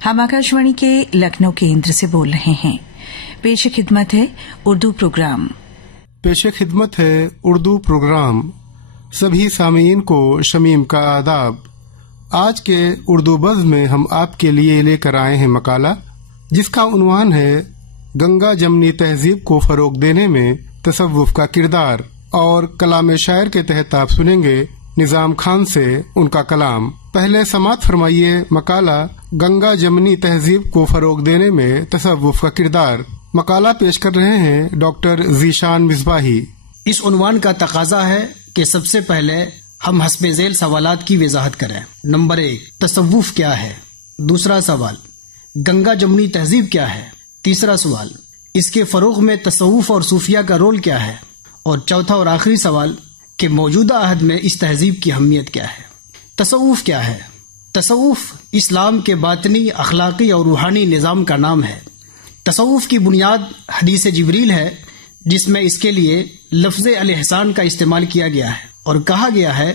हम आकाशवाणी के लखनऊ केंद्र से बोल रहे हैं। पेश खिदमत है उर्दू प्रोग्राम। सभी सामीन को शमीम का आदाब। आज के उर्दू बज़्म में हम आपके लिए लेकर आए हैं मकाला जिसका उन्वान है गंगा जमनी तहजीब को फरोग देने में तसव्वुफ का किरदार, और कलाम शायर के तहत आप सुनेंगे निजाम खान से उनका कलाम। पहले समात फरमाइए मकाला गंगा जमनी तहजीब को फरोग देने में तसव्वुफ का किरदार। मकाला पेश कर रहे हैं डॉक्टर ज़ीशान मिसबाही। इस उन्वान का तकाजा है कि सबसे पहले हम हस्बे ज़ैल सवालात की वजाहत करें। नंबर 1, तसव्वुफ क्या है। दूसरा सवाल, गंगा जमनी तहजीब क्या है। तीसरा सवाल, इसके फरोग में तसव्वुफ और सूफिया का रोल क्या है। और चौथा और आखिरी सवाल कि मौजूदा अहद में इस तहजीब की अहमियत क्या है। तसव्वुफ क्या है। तसव्वुफ इस्लाम के बातनी, अखलाकी और रूहानी निज़ाम का नाम है। तसव्वुफ की बुनियाद हदीस जिब्रील है जिसमें इसके लिए लफ्ज़ अल एहसान का इस्तेमाल किया गया है और कहा गया है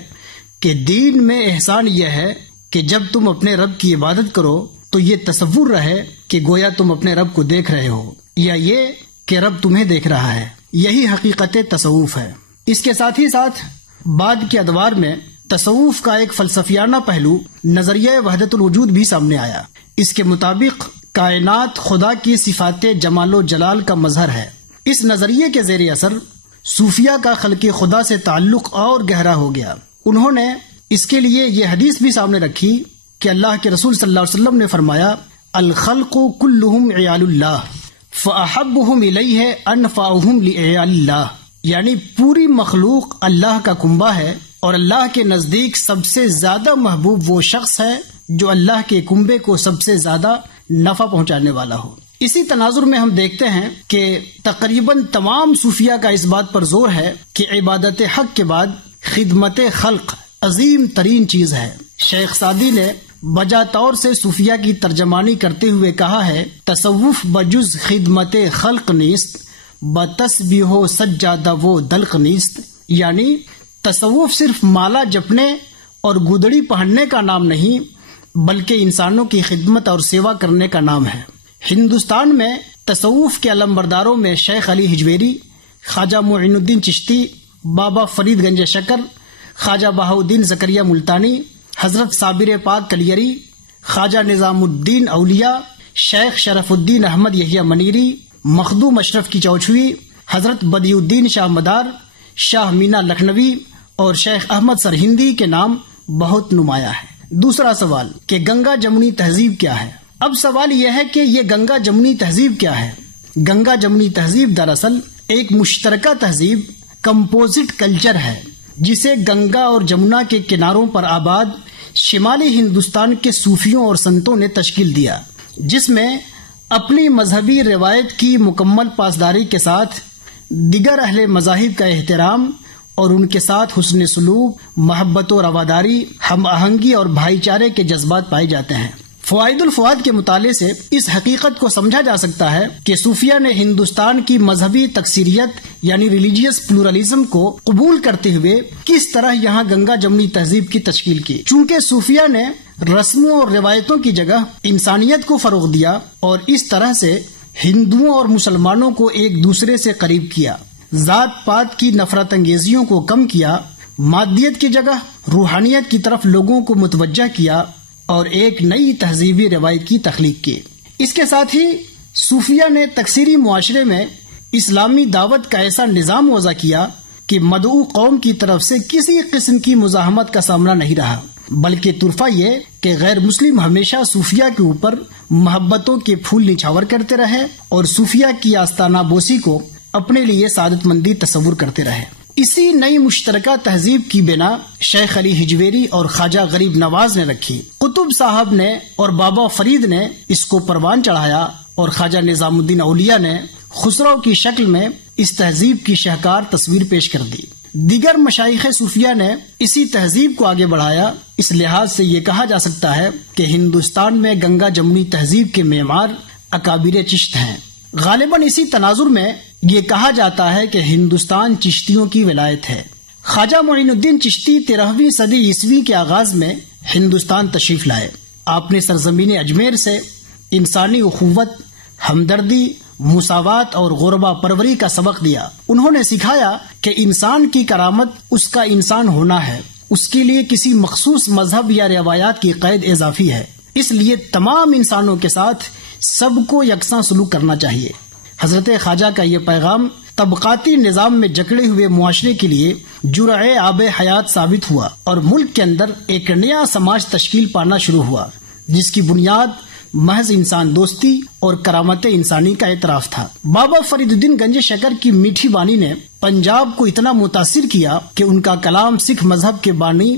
कि दीन में एहसान यह है कि जब तुम अपने रब की इबादत करो तो ये तसव्वुर रहे कि गोया तुम अपने रब को देख रहे हो या ये कि रब तुम्हें देख रहा है। यही हकीकत तसव्वुफ है। इसके साथ ही साथ बाद के अदवार में तसव्वुफ का एक फलसफियाना पहलू नजरिया वहदतुल वजूद भी सामने आया। इसके मुताबिक कायनात खुदा की सिफाते जमालो जलाल का मजहर है। इस नजरिए के ज़ेर असर सूफिया का खल्क़े खुदा से ताल्लुक और गहरा हो गया। उन्होंने इसके लिए ये हदीस भी सामने रखी कि अल्लाह के रसूल सल्लल्लाहु अलैहि वसल्लम ने फरमाया, अल खल्क़ु कुल्लुहुम इयालुल्लाह फ़अहब्बुहुम इलैहि अनफ़अहुम लिइयालिल्लाह, यानी पूरी मखलूक अल्लाह का कुंबा है और अल्लाह के नजदीक सबसे ज्यादा महबूब वो शख्स है जो अल्लाह के कुंबे को सबसे ज्यादा नफा पहुंचाने वाला हो। इसी तनाजुर में हम देखते हैं कि तकरीबन तमाम सूफिया का इस बात पर जोर है कि इबादत हक के बाद खिदमत खल्क अजीम तरीन चीज है। शेख सादी ने बजा तौर से सूफिया की तर्जमानी करते हुए कहा है, तसव्वुफ बजुज खिदमत खल्क नीस्त बतस्बीहो सज्जादा वो दल्क नीस्त, यानी तसव्वुफ सिर्फ माला जपने और गुदड़ी पहनने का नाम नहीं बल्कि इंसानों की खिदमत और सेवा करने का नाम है। हिंदुस्तान में तसव्वुफ के अलंबरदारों में शेख अली हिजवेरी, ख्वाजा मुइनुद्दीन चिश्ती, बाबा फरीद गंज शकर, ख्वाजा बहाउद्दीन जकरिया मुल्तानी, हजरत साबिर पाक कलियरी, ख्वाजा निजामुद्दीन औलिया, शेख शरफुद्दीन अहमद यहिया मनीरी, मखदूम अशरफ की चौछवी, हजरत बदियुद्दीन शाह मदार, शाह मीना लखनवी और शेख अहमद सरहिंदी के नाम बहुत नुमाया है। दूसरा सवाल कि गंगा जमुनी तहजीब क्या है। अब सवाल यह है कि ये गंगा जमुनी तहजीब क्या है। गंगा जमुनी तहजीब दरअसल एक मुश्तरका तहजीब, कंपोजिट कल्चर है जिसे गंगा और जमुना के किनारों पर आबाद शिमाली हिंदुस्तान के सूफियों और संतों ने तश्कील दिया, जिसमें अपनी मजहबी रिवायत की मुकम्मल पासदारी के साथ दिगर अहले मज़ाहिब का एहतराम और उनके साथ हुस्न सलूक, मोहब्बत और रवादारी, हम आहंगी और भाईचारे के जज्बात पाए जाते हैं। फ़वाइदुल फ़वाद के मुताले से इस हकीकत को समझा जा सकता है कि सूफिया ने हिंदुस्तान की मजहबी तकसीरियत यानी रिलीजियस प्लूरलिज्म को कबूल करते हुए किस तरह यहाँ गंगा जमनी तहजीब की तश्कील की। चूंकि सूफिया ने रस्मों और रिवायतों की जगह इंसानियत को फरोग दिया और इस तरह से हिंदुओं और मुसलमानों को एक दूसरे से करीब किया, जात पात की नफरत अंगेजियों को कम किया, मादियत की जगह रूहानियत की तरफ लोगों को मुतवज्जा किया और एक नई तहजीबी रिवायत की तख्लीक की। इसके साथ ही सूफिया ने तकसीरी मुआशरे में इस्लामी दावत का ऐसा निज़ाम वज़ा किया कि मदऊ कौम की तरफ से किसी किस्म की मुज़ाहमत का सामना नहीं रहा, बल्कि तुरफा ये कि गैर मुस्लिम हमेशा सूफिया के ऊपर मोहब्बतों के फूल निछावर करते रहे और सूफिया की आस्ताना बोसी को अपने लिए सादतमंदी तस्वुर करते रहे। इसी नई मुश्तरका तहजीब की बिना शेख अली हिजवेरी और ख्वाजा गरीब नवाज ने रखी। कुतुब साहब ने और बाबा फरीद ने इसको परवान चढ़ाया और ख्वाजा निजामुद्दीन औलिया ने खुसरो की शक्ल में इस तहजीब की शाहकार तस्वीर पेश कर दी। दीगर मशाइख सूफिया ने इसी तहजीब को आगे बढ़ाया। इस लिहाज से ये कहा जा सकता है कि हिंदुस्तान में गंगा जमुनी तहजीब के मेमार अकाबिर चिश्त हैं। गालिबन इसी तनाजुर में ये कहा जाता है कि हिंदुस्तान चिश्तियों की विलायत है। ख्वाजा मुइनुद्दीन चिश्ती 13वीं सदी ईस्वी के आगाज में हिंदुस्तान तशरीफ लाए। आपने सरजमीन अजमेर से انسانی اخوت، ہمدردی، مساوات اور غربا پروری کا سبق دیا۔ انہوں نے سکھایا کہ انسان کی کرامت اس کا انسان ہونا ہے، اس کے لیے کسی مخصوص مذہب یا روایات کی قید اضافی ہے، اس لیے تمام انسانوں کے ساتھ سب کو یکساں سلوک کرنا چاہیے۔ حضرت خواجہ کا یہ پیغام طبقاتی نظام میں جکڑے ہوئے معاشرے کے لیے جرعِ آب حیات ثابت ہوا اور ملک کے اندر ایک نیا سماج تشکیل پانا شروع ہوا، جس کی بنیاد محض انسان دوستی اور کرامت انسانی کا اعتراف تھا۔ بابا فرید الدین گنج شکر کی میٹھی بانی نے پنجاب کو اتنا متاثر کیا کہ ان کا کلام سکھ مذہب کے بانی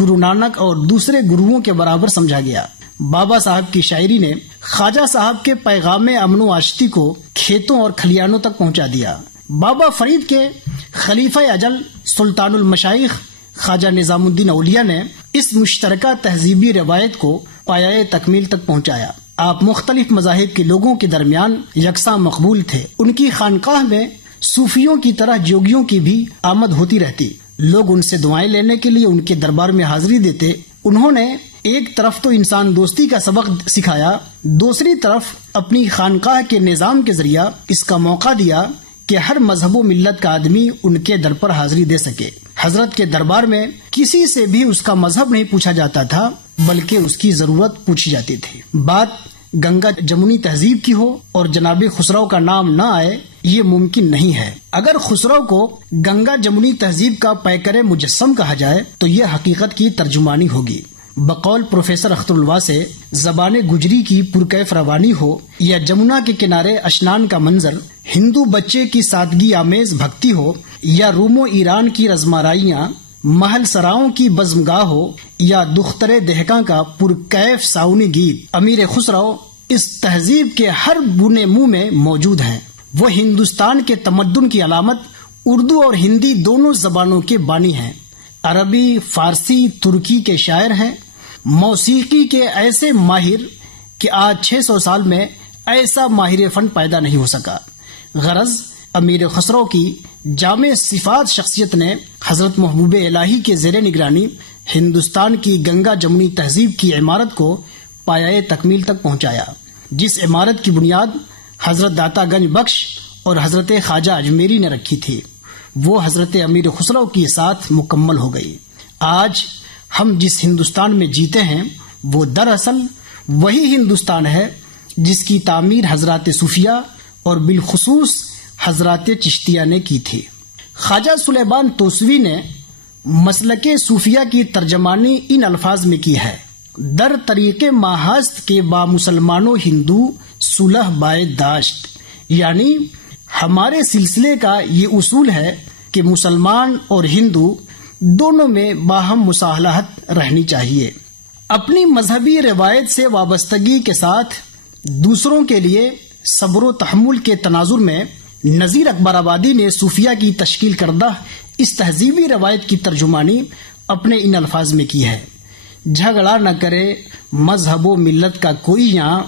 گرو نانک اور دوسرے گروؤں کے برابر سمجھا گیا۔ بابا صاحب کی شاعری نے خواجہ صاحب کے پیغام امن و آشتی کو کھیتوں اور کھلیانوں تک پہنچا دیا۔ بابا فرید کے خلیفہ اجل سلطان المشائخ خواجہ نظام الدین اولیاء نے اس مشترکہ تہذیبی روایت کو پایۂ تکمیل تک پہنچایا۔ آپ مختلف مذاہب کے لوگوں کے درمیان یکساں مقبول تھے۔ ان کی خانقاہ میں صوفیوں کی طرح جوگیوں کی بھی آمد ہوتی رہتی۔ لوگ ان سے دعائیں لینے کے لیے ان کے دربار میں حاضری دیتے۔ انہوں نے ایک طرف تو انسان دوستی کا سبق سکھایا، دوسری طرف اپنی خانقاہ کے نظام کے ذریعہ اس کا موقع دیا کہ ہر مذہب و ملت کا آدمی ان کے در پر حاضری دے سکے۔ حضرت کے دربار میں کسی سے بھی اس کا مذہب نہیں پوچھا جاتا تھا، بلکہ اس کی ضرورت پوچھی جاتی تھی۔ بات گنگا جمنی تہذیب کی ہو اور جناب خسرو کا نام نہ آئے، یہ ممکن نہیں ہے۔ اگر خسرو کو گنگا جمنی تہذیب کا پیکر مجسم کہا جائے تو یہ حقیقت کی ترجمانی ہوگی۔ بقول پروفیسر اختر الواسع، زبان گجری کی پرکیف روانی ہو یا جمنا کے کنارے اشنان کا منظر، ہندو بچے کی سادگی آمیز بھکتی ہو یا روم و ایران کی رزمارائیاں، محل سراؤں کی بزمگاہ ہو یا دختر دہکاں کا پرکیف ساؤنی گیت، امیر خسرو اس تہذیب کے ہر بونے منہ میں موجود ہیں۔ وہ ہندوستان کے تمدن کی علامت اردو اور ہندی دونوں زبانوں کے بانی ہیں۔ عربی، فارسی، ترکی کے شاعر ہیں۔ موسیقی کے ایسے ماہر کہ آج 600 سال میں ایسا ماہر فن پیدا نہیں ہو سکا۔ غرض امیر خسرو کی جامع صفات شخصیت نے حضرت محبوب الہی کے زیر نگرانی ہندوستان کی گنگا جمنی تہذیب کی عمارت کو پایۂ تکمیل تک پہنچایا، جس عمارت کی بنیاد حضرت داتا گنج بخش اور حضرت خواجہ اجمیری نے رکھی تھی، وہ حضرت امیر خسرو کے ساتھ مکمل ہو گئی۔ آج ہم جس ہندوستان میں جیتے ہیں وہ دراصل وہی ہندوستان ہے جس کی تعمیر حضرات صوفیہ اور بالخصوص حضرات چشتیہ نے کی تھی۔ خواجہ سلیمان توسوی نے مسلک صوفیہ کی ترجمانی ان الفاظ میں کی ہے: در طریق ماہست کے با مسلمانوں ہندو صلح باید داشت، یعنی ہمارے سلسلے کا یہ اصول ہے کہ مسلمان اور ہندو دونوں میں باہم مصالحت رہنی چاہیے۔ اپنی مذہبی روایت سے وابستگی کے ساتھ دوسروں کے لیے صبر و تحمل کے تناظر میں نذیر اکبر آبادی نے صوفیہ کی تشکیل کردہ اس تہذیبی روایت کی ترجمانی اپنے ان الفاظ میں کی ہے: جھگڑا نہ کرے مذہب و ملت کا کوئی یہاں،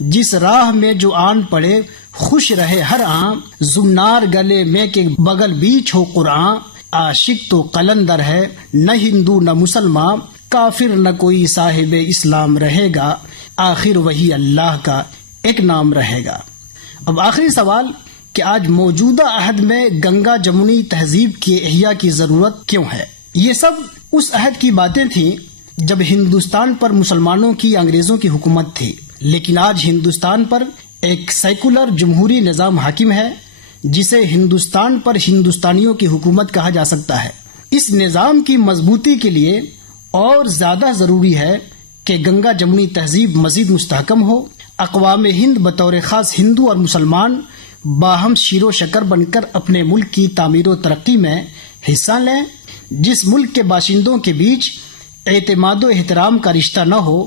جس راہ میں جو آن پڑے خوش رہے ہر آن، زنار گلے میں کے بغل بیچ ہو قرآن، عاشق تو قلندر ہے نہ ہندو نہ مسلمان، کافر نہ کوئی صاحب اسلام رہے گا، آخر وہی اللہ کا ایک نام رہے گا۔ اب آخری سوال کہ آج موجودہ عہد میں گنگا جمنی تہذیب کی احیاء کی ضرورت کیوں ہے؟ یہ سب اس عہد کی باتیں تھیں جب ہندوستان پر مسلمانوں کی انگریزوں کی حکومت تھی، لیکن آج ہندوستان پر ایک سیکولر جمہوری نظام حاکم ہے جسے ہندوستان پر ہندوستانیوں کی حکومت کہا جا سکتا ہے۔ اس نظام کی مضبوطی کے لیے اور زیادہ ضروری ہے کہ گنگا جمنی تہذیب مزید مستحکم ہو، اقوام ہند بطور خاص ہندو اور مسلمان باہم شیر و شکر بن کر اپنے ملک کی تعمیر و ترقی میں حصہ لیں۔ جس ملک کے باشندوں کے بیچ اعتماد و احترام کا رشتہ نہ ہو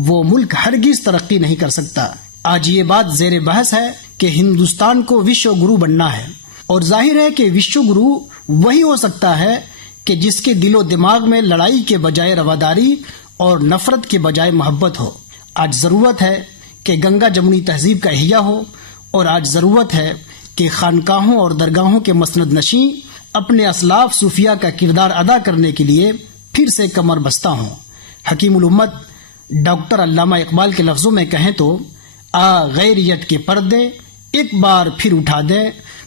وہ ملک ہرگز ترقی نہیں کر سکتا۔ آج یہ بات زیر بحث ہے کہ ہندوستان کو وشو گرو بننا ہے، اور ظاہر ہے کہ وشو گرو وہی ہو سکتا ہے کہ جس کے دل و دماغ میں لڑائی کے بجائے رواداری اور نفرت کے بجائے محبت ہو۔ آج ضرورت ہے کہ گنگا جمنی تہذیب کا احیاء ہو، اور آج ضرورت ہے کہ خانقاہوں اور درگاہوں کے مسند نشین اپنے اسلاف صوفیہ کا کردار ادا کرنے کے لیے پھر سے کمر بستہ ہوں۔ حکیم الامت ڈاکٹر علامہ اقبال کے لفظوں میں کہیں تو غیریت کے پردے ایک بار پھر اٹھا دیں،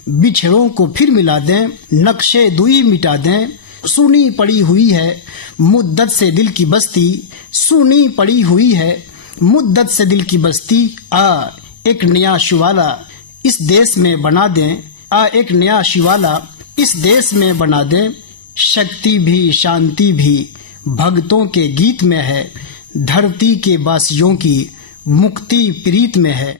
بچھڑوں کو پھر ملا دیں، نقشے دوئی مٹا دیں، سونی پڑی ہوئی ہے مدت سے دل کی بستی، سونی پڑی ہوئی ہے مدت سے دل کی بستی، ایک نیا شوالا اس دیس میں بنا دیں، ایک نیا شوالا اس دیس میں بنا دیں، شکتی بھی شانتی بھی بھگتوں کے گیت میں ہے، دھرتی کے باسیوں کی مکتی پریت میں ہے۔